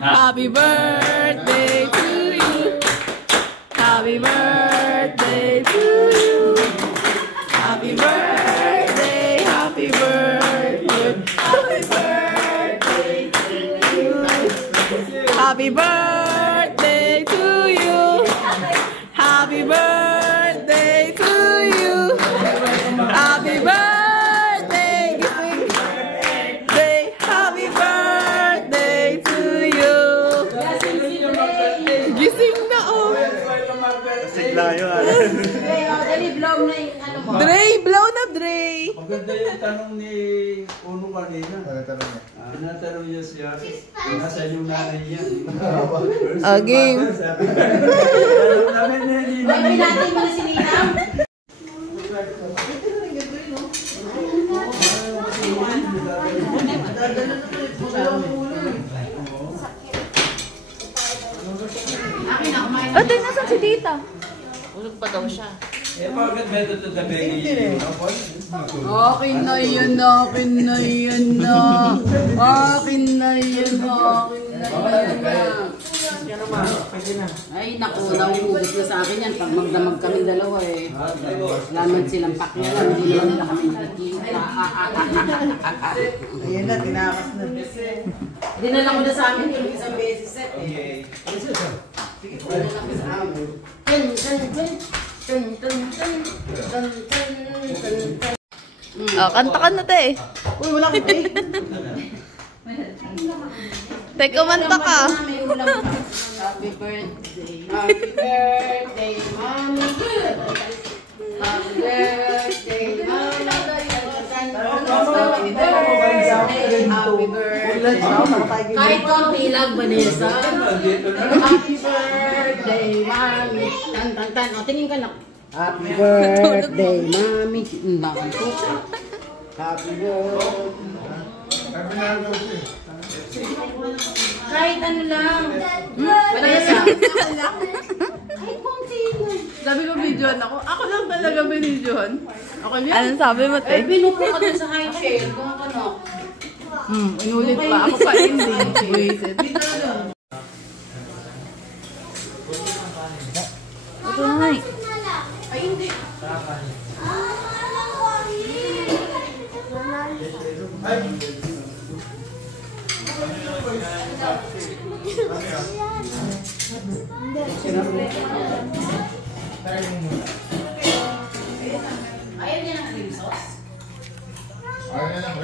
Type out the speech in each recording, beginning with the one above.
Happy birthday to you. Happy birthday to you. Happy birthday, happy birthday, happy birthday to you. Happy birthday to you. Happy birthday to you. Happy birthday, happy birthday to you. Gising na oh. Siglayo Dali, blow na yung ano mo. Dre, blow na Dre. Maganda yung tanong ni Uno kanina. Tinatanong niya siya. Nasa yung nanay niya. Game. Tanong namin na hindi Ay, pinatay mo na si Ninang. Akin na, kumain na. Ate, nasan si tita? Ulog pa daw siya. Eh, bakit may tututabi yung Akin na yan, akin na yan na. Akin na yan, akin na yan na. Ay, naku, nahuhugot na sa akin yan. Pag magdamag kami dalawa eh. Laman silang pakya lang, hindi lang nila kami nakikita. Ayun na, tinakas na. Dinala ko na sa amin yung isang beses eh. Dinala ko sa amin. Oh, kanta ka na te. Uy, wala ka eh. Te, kumanta ka. Happy birthday, happy birthday, mommy. Happy birthday, mommy. Happy birthday. Kahit konti lang, Vanessa. Happy birthday, mommy. Tan, tan, tan. O, tingin ka na. Happy birthday, mommy. Bakit po? Happy birthday. Kahit ano lang. Vanessa. Kahit konti lang. Sabi ko videoan ako. Ako lang talaga binidyoan. Ako yan. Anong sabi mo te? Eh, binuko ka dun sa high shell. Kung ano. Inulit pa. Ako pa hindi. Wasted. Ito na eh. Ay, hindi. Ayaw niya ng cream sauce? Ayaw niya ng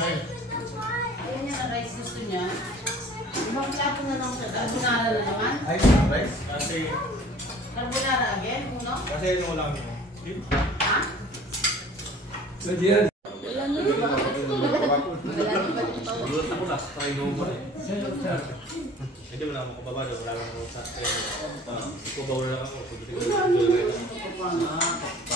rice. Gusto niya? Ibang plato na lang siya. Carbonara na naman? Ay, rice? Kasi... Carbonara again? Uno? Kasi yung ulam mo. Ha? Pwede yan. Gulat ako last time mo eh. Hindi mo na ako kababado. Wala lang ako sa... Ikaw ba wala ako?